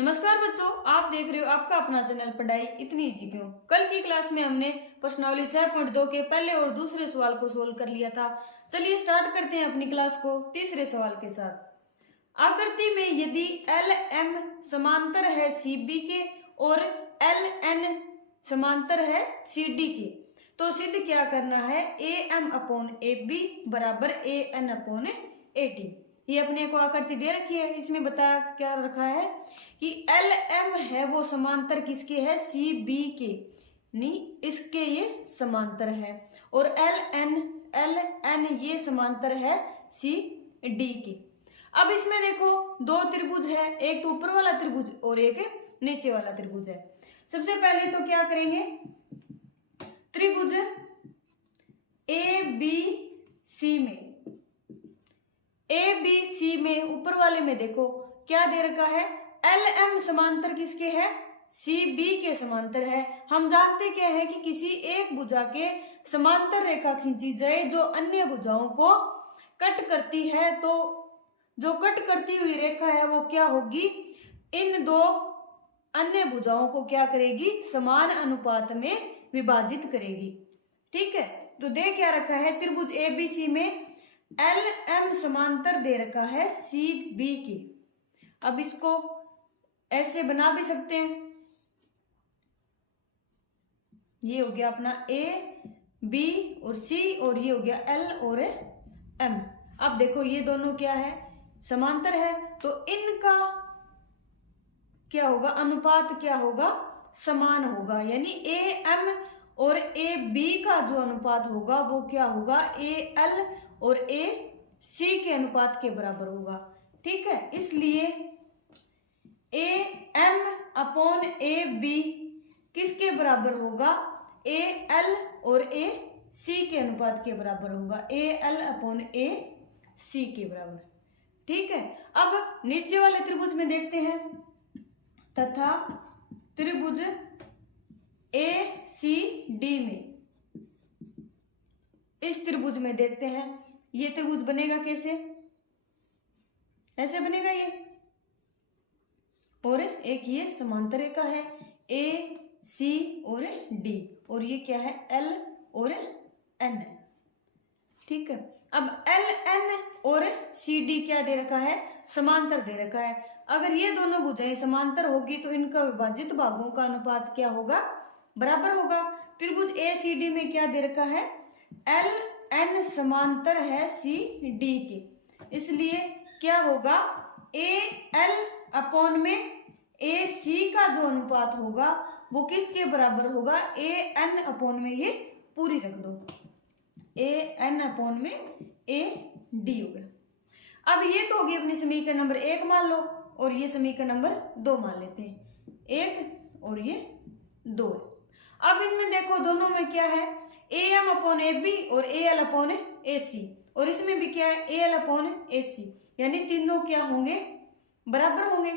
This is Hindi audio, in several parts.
नमस्कार बच्चों, आप देख रहे हो आपका अपना चैनल पढ़ाई इतनी इजी क्यों। कल की क्लास में हमने प्रश्नावली 6.2 के पहले और दूसरे सवाल को सोल्व कर लिया था। चलिए स्टार्ट करते हैं अपनी क्लास को तीसरे सवाल के साथ। आकृति में यदि एल एम समांतर है सी बी के और एल एन समांतर है सी डी के, तो सिद्ध क्या करना है। A M upon A B बराबर A N upon A D. ये अपने को आकृति दे रखी है। इसमें बता क्या रखा है कि एल एम है वो समांतर किसके है, सी बी के, नहीं इसके ये समांतर है। और एल एन ये समांतर है सी डी के। अब इसमें देखो दो त्रिभुज है, एक तो ऊपर वाला त्रिभुज और एक नीचे वाला त्रिभुज है। सबसे पहले तो क्या करेंगे, त्रिभुज ए बी सी में, ए बी सी में ऊपर वाले में देखो क्या दे रखा है, एल एम समांतर किसके है, सी बी के समांतर है। हम जानते क्या है कि किसी एक भुजा के समांतर रेखा खींची जाए जो अन्य भुजाओं को कट करती है, तो जो कट करती हुई रेखा है वो क्या होगी, इन दो अन्य भुजाओं को क्या करेगी, समान अनुपात में विभाजित करेगी। ठीक है, तो दे क्या रखा है, त्रिभुज ए बी सी में एल एम समांतर दे रखा है सी बी की। अब इसको ऐसे बना भी सकते हैं, ये हो गया अपना ए बी और सी, और ये हो गया एल और एम। अब देखो ये दोनों क्या है, समांतर है, तो इनका क्या होगा, अनुपात क्या होगा, समान होगा। यानी ए एम और ए बी का जो अनुपात होगा वो क्या होगा, ए एल और ए सी के अनुपात के बराबर होगा। ठीक है, इसलिए A M upon A B किसके बराबर होगा, ए एल और ए सी के अनुपात के बराबर होगा, ए एल अपॉन ए सी के बराबर। ठीक है, अब नीचे वाले त्रिभुज में देखते हैं, तथा त्रिभुज ए सी डी में, इस त्रिभुज में देखते हैं ये त्रिभुज बनेगा कैसे, ऐसे बनेगा ये, और एक ये समांतर रेखा है ए सी और डी, और ये क्या है, एल और एन। ठीक है, अब एल एन और सी डी क्या दे रखा है, समांतर दे रखा है। अगर ये दोनों भुजाएं समांतर होगी तो इनका विभाजित भागों का अनुपात क्या होगा, बराबर होगा। त्रिभुज ए सी डी में क्या दे रखा है, एल एन समांतर है सी डी के, इसलिए क्या होगा, ए एल अपॉन में ए सी का जो अनुपात होगा वो किसके बराबर होगा, ए एन अपॉन में, ये पूरी रख दो, ए एन अपॉन में ए डी हो गया। अब ये तो होगी अपनी समीकरण नंबर 1 मान लो, और ये समीकरण नंबर 2 मान लेते हैं, 1 और ये 2। अब इनमें देखो दोनों में क्या है, A M upon A B और ए एल अपॉन ए सी, और इसमें भी क्या है, ए एल अपॉन ए सी, यानी तीनों क्या होंगे, बराबर होंगे।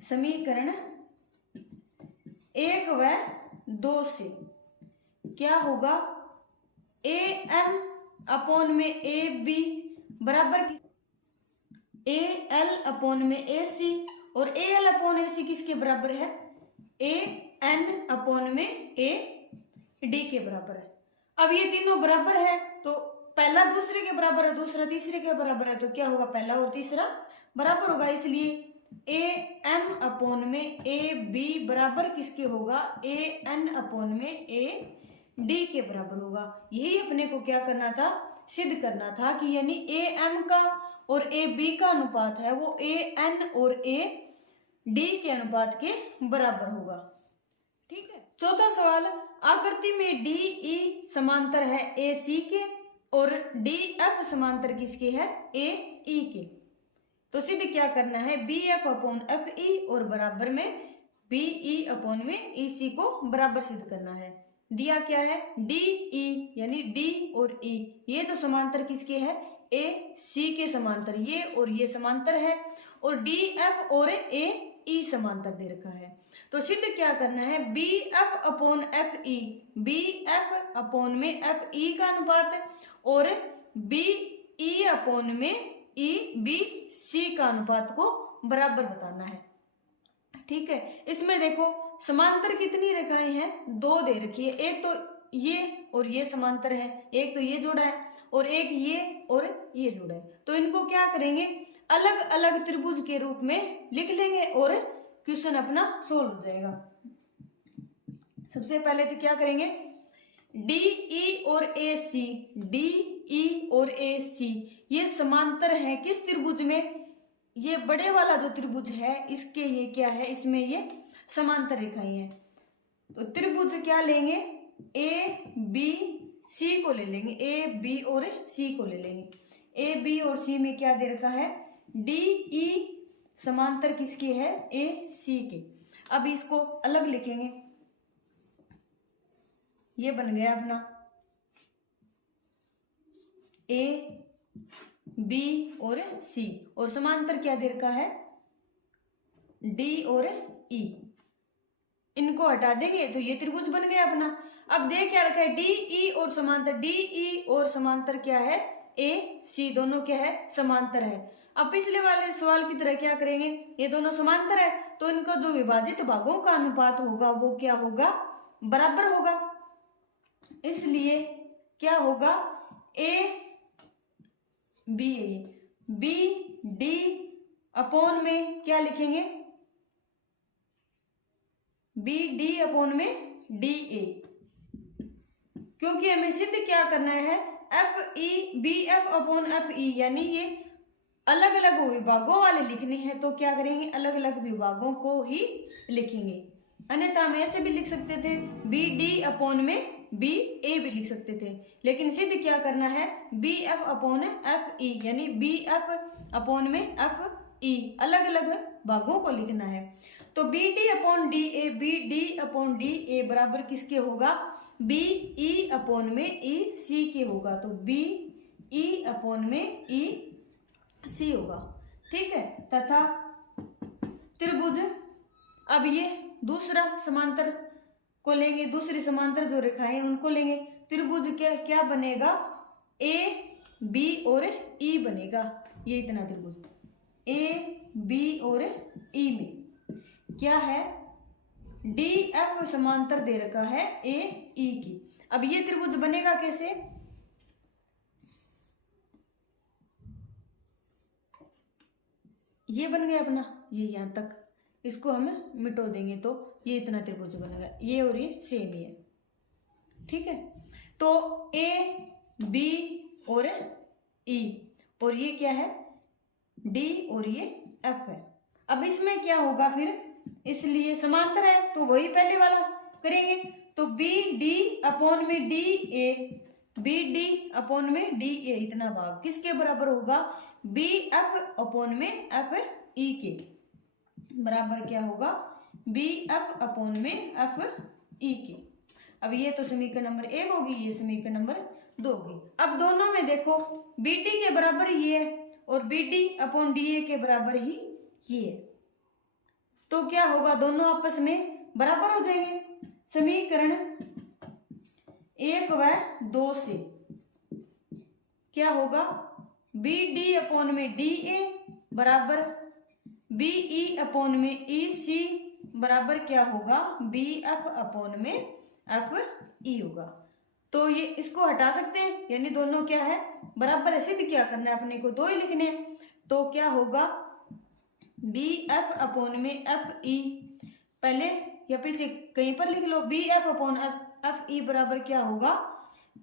समीकरण 1 व 2 से क्या होगा, ए एम अपॉन में ए बी बराबर ए एल अपॉन में ए सी, और ए एल अपॉन ए सी किसके बराबर है, ए एन अपॉन में ए डी के बराबर है। अब ये तीनों बराबर है तो पहला दूसरे के बराबर है, दूसरा तीसरे के बराबर है, तो क्या होगा, पहला और तीसरा बराबर होगा, इसलिए ए एम अपॉन में ए बी बराबर किसके होगा, ए एन अपॉन में ए डी के बराबर होगा। यही अपने को क्या करना था, सिद्ध करना था कि यानी ए एम का और ए बी का अनुपात है वो ए एन और ए डी के अनुपात के बराबर होगा। ठीक है, चौथा सवाल, आकृति में डी ई समांतर है ए सी के और डी एफ समांतर किसके है, ए ई के, तो सिद्ध क्या करना है, B F upon F E और बराबर में बी ई अपॉन में ई सी को बराबर सिद्ध करना है। दिया क्या है, डी ई यानी डी और ई, ये तो समांतर किसके है, ए सी के समांतर, ये और ये समांतर है, और डी एफ और ए ई समांतर दे रखा है, तो सिद्ध क्या करना है, B F upon F E, B F upon में एफ ई का अनुपात और बी ई अपॉन में ई बी सी का अनुपात को बराबर बताना है। ठीक है, इसमें देखो समांतर कितनी रेखाएं हैं, दो दे रखी है, एक तो ये और ये समांतर है, एक तो ये जोड़ा है और एक ये और ये जोड़ा है। तो इनको क्या करेंगे, अलग अलग त्रिभुज के रूप में लिख लेंगे और क्वेश्चन अपना सोल्व हो जाएगा। सबसे पहले तो क्या करेंगे, डी ई और ए सी, डी ई और ए सी ये समांतर है किस त्रिभुज में, ये बड़े वाला जो त्रिभुज है इसके ये क्या है, इसमें ये समांतर रेखाएं हैं। तो त्रिभुज क्या लेंगे, ए बी सी को ले लेंगे, ए बी और सी को ले लेंगे। ए बी और सी में क्या दे रखा है, डी ई समांतर किसके है, ए सी के। अब इसको अलग लिखेंगे, ये बन गया अपना ए बी और सी, और समांतर क्या दे रखा है, डी और ई। इनको हटा देंगे तो ये त्रिभुज बन गया अपना। अब दे क्या रखा है, डी ई और समांतर, डी ई और समांतर क्या है, ए सी, दोनों क्या है, समांतर है। अब पिछले वाले सवाल की तरह क्या करेंगे, ये दोनों समांतर है तो इनका जो विभाजित भागों का अनुपात होगा वो क्या होगा, बराबर होगा। इसलिए क्या होगा, A B, B D upon में क्या लिखेंगे, बी डी अपॉन में डी ए, क्योंकि हमें सिद्ध क्या करना है, F E B F upon F E, यानी ये अलग अलग विभागों वाले लिखने हैं तो क्या करेंगे, अलग अलग विभागों को ही लिखेंगे। अन्यथा हम ऐसे भी लिख सकते थे, बी डी अपॉन में बी ए भी लिख सकते थे, लेकिन सिद्ध क्या करना है, B F upon F E, यानी बी एफ अपॉन में एफ ई, अलग अलग भागों को लिखना है। तो B D upon D A, B D upon D A बराबर किसके होगा, बी ई अपॉन में ई सी के होगा। तो बी ई अपॉन में ई सी होगा, ठीक है। तथा त्रिभुज, अब ये दूसरा समांतर को लेंगे, दूसरी समांतर जो रेखाएं हैं उनको लेंगे। त्रिभुज क्या क्या बनेगा, ए बी और ई बनेगा। ये इतना त्रिभुज ए बी और ई में क्या है, डी एफ समांतर दे रखा है ए ई की। अब ये त्रिभुज बनेगा कैसे, ये बन गया अपना, ये यहां तक, इसको हम मिटो देंगे तो ये इतना त्रिभुज बनेगा, ये और ये सेम ही है, ठीक है। तो ए बी और ई, और ये क्या है, डी और ये एफ है। अब इसमें क्या होगा फिर, इसलिए समांतर है तो वही पहले वाला करेंगे। तो बी डी अपॉन में D A, B D upon में डी ए, इतना भाग किसके बराबर होगा, बी एफ अपॉन में एफ ई के बराबर क्या होगा, बी एफ अपॉन में एफ ई के। अब ये तो समीकरण नंबर 1 होगी, ये समीकरण नंबर 2 होगी। अब दोनों में देखो बी डी के बराबर ये है और B D upon D A के बराबर ही ये है, तो क्या होगा, दोनों आपस में बराबर हो जाएंगे। समीकरण 1 व 2 से क्या होगा, बी डी अपॉन में डी ए बराबर बी ई अपॉन में ई सी बराबर क्या होगा, बी एफ अपॉन में एफ ई होगा। तो ये इसको हटा सकते हैं, यानी दोनों क्या है, बराबर है। सिद्ध क्या करना है, अपने को दो ही लिखने हैं। तो क्या होगा, बी एफ अपॉन में एफ ई, पहले या फिर से कहीं पर लिख लो, b F upon F e बराबर क्या होगा,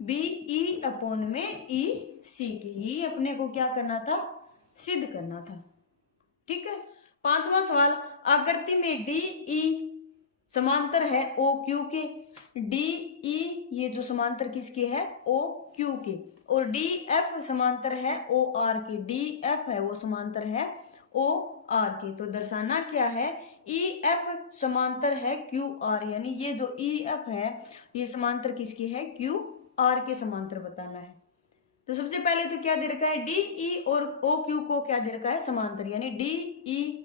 बी ई अपॉन में ई सी के। ये अपने को क्या करना था, सिद्ध करना था, ठीक है। 5वां सवाल, आकृति में डी ई समांतर है ओ क्यू के, डी ई ये जो समांतर किसके है, ओ क्यू के, और डी एफ समांतर है ओ आर के, डी एफ है वो समांतर है ओ आर के। तो दर्शाना क्या है, ई एफ समांतर है क्यू आर, यानी ये जो ई एफ है ये समांतर किसकी है, क्यू आर के समांतर बताना है। तो सबसे पहले तो क्या दे रखा है, डी ई और ओ क्यू को क्या दे रखा है, समांतर, यानी डी ई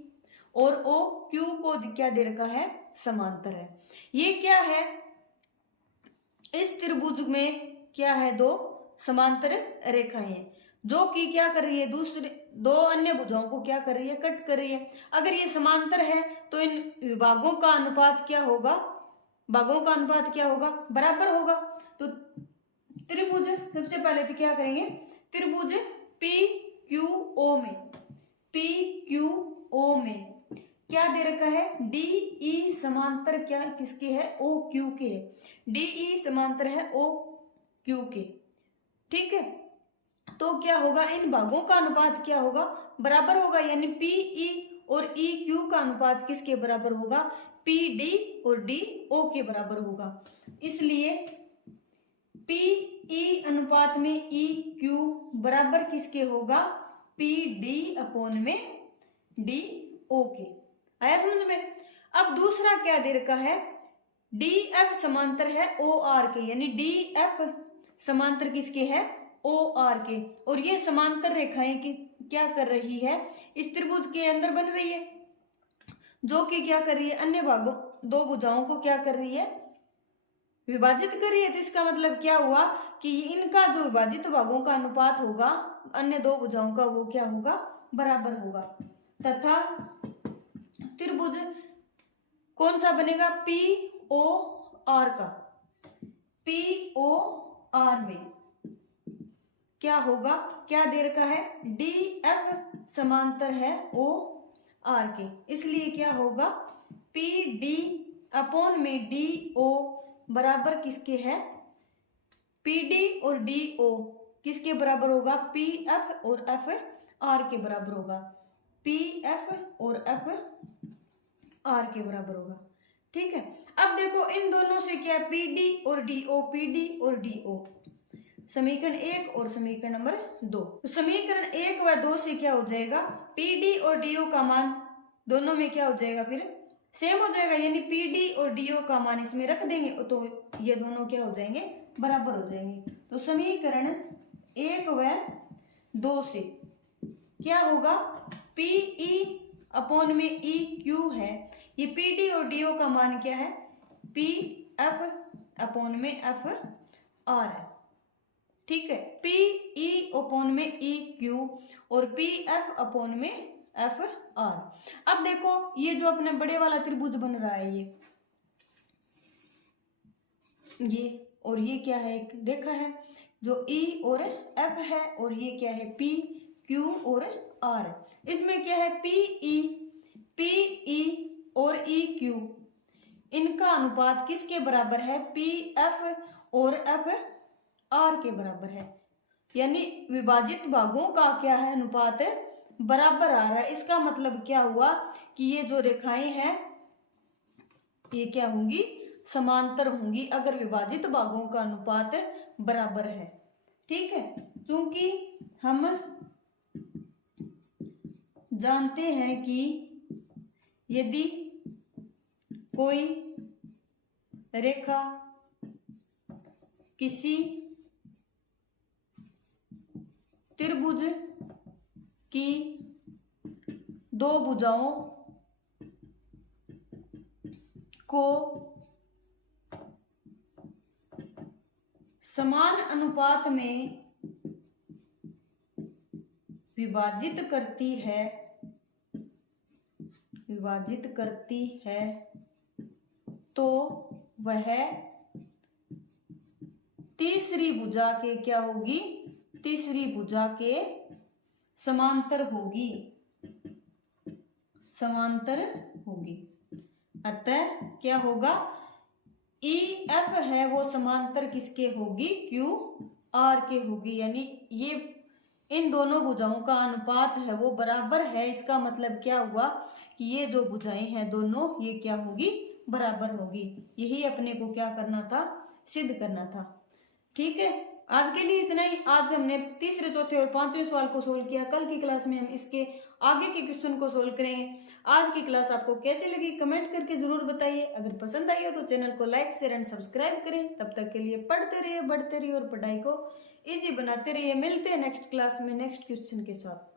और ओ क्यू को क्या दे रखा है, समांतर है। ये क्या है, इस त्रिभुज में क्या है, दो समांतर रेखाएं हैं जो कि क्या कर रही है, दूसरे दो अन्य भुजाओं को क्या कर रही है, कट कर रही है। अगर ये समांतर है तो इन विभागों का अनुपात क्या होगा, भागों का अनुपात क्या होगा, बराबर होगा। तो त्रिभुज सबसे पहले तो क्या करेंगे, त्रिभुज पी क्यू ओ में, पी क्यू ओ में क्या दे रखा है, डी ई समांतर क्या किसके है, ओ क्यू के है, डी ई समांतर है ओ क्यू के, ठीक है। तो क्या होगा, इन भागों का अनुपात क्या होगा, बराबर होगा, यानी पी ई और ई क्यू का अनुपात किसके बराबर होगा, पी डी और डी ओ के बराबर होगा। इसलिए पी ई अनुपात में ई क्यू बराबर किसके होगा, पी डी अपॉन में डी ओ के। आया समझ में। अब दूसरा क्या दे रखा है, डी एफ समांतर है ओ आर के, यानी डी एफ समांतर किसके है, ओ आर के। और ये समांतर रेखाएं की क्या कर रही है, इस त्रिभुज के अंदर बन रही है, जो कि क्या कर रही है, अन्य भागों दो भुजाओं को क्या कर रही है, विभाजित कर रही है। तो इसका मतलब क्या हुआ कि इनका जो विभाजित भागों का अनुपात होगा अन्य दो भुजाओं का, वो क्या होगा, बराबर होगा। तथा त्रिभुज कौन सा बनेगा, पी ओ आर का, पी ओ आर में क्या होगा, क्या दे रखा है, डी एफ समांतर है ओ आर के। इसलिए क्या होगा, पी डी अपॉन में डी ओ बराबर किसके है, पी डी और डी ओ किसके बराबर होगा, पी एफ और एफ आर के बराबर होगा, पी एफ और एफ आर के बराबर होगा, ठीक है। अब देखो इन दोनों से क्या है, पी डी और डी ओ, पी डी और डी ओ, समीकरण 1 और समीकरण नंबर 2। तो समीकरण 1 व 2 से क्या हो जाएगा, पी डी और डी ओ का मान दोनों में क्या हो जाएगा, फिर सेम हो जाएगा, यानी पी डी और डी ओ का मान इसमें रख देंगे तो ये दोनों क्या हो जाएंगे, बराबर हो जाएंगे। तो समीकरण 1 व 2 से क्या होगा, पी ई अपॉन में ई क्यू है, ये पी डी और डी ओ का मान क्या है, पी एफ अपॉन में एफ आर है, ठीक है। पी ई अपॉन में ई क्यू और पी एफ अपॉन में एफ आर। अब देखो ये जो अपने बड़े वाला त्रिभुज बन रहा है, ये और ये क्या है, एक रेखा है जो ई और एफ है, और ये क्या है, पी क्यू और आर। इसमें क्या है, पी ई और ई क्यू इनका अनुपात किसके बराबर है, पी एफ और एफ आर के बराबर है, यानी विभाजित भागों का क्या है, अनुपात बराबर आ रहा है। इसका मतलब क्या हुआ कि ये जो रेखाएं हैं ये क्या होंगी, समांतर होंगी अगर विभाजित भागों का अनुपात बराबर है, ठीक है। क्योंकि हम जानते हैं कि यदि कोई रेखा किसी त्रिभुज की दो भुजाओं को समान अनुपात में विभाजित करती है तो वह तीसरी भुजा के क्या होगी, तीसरी भुजा के समांतर होगी, अतः क्या होगा, ई एफ है वो समांतर किसके होगी, क्यू आर के होगी, यानी ये इन दोनों भुजाओं का अनुपात है वो बराबर है। इसका मतलब क्या हुआ कि ये जो भुजाएं हैं दोनों ये क्या होगी, बराबर होगी। यही अपने को क्या करना था, सिद्ध करना था, ठीक है। आज के लिए इतना ही। आज हमने तीसरे, चौथे और पांचवें सवाल को सोल्व किया। कल की क्लास में हम इसके आगे के क्वेश्चन को सोल्व करेंगे। आज की क्लास आपको कैसी लगी कमेंट करके जरूर बताइए। अगर पसंद आई हो तो चैनल को लाइक शेयर एंड सब्सक्राइब करें। तब तक के लिए पढ़ते रहिए, बढ़ते रहिए और पढ़ाई को इजी बनाते रहिए। मिलते हैं नेक्स्ट क्लास में नेक्स्ट क्वेश्चन के साथ।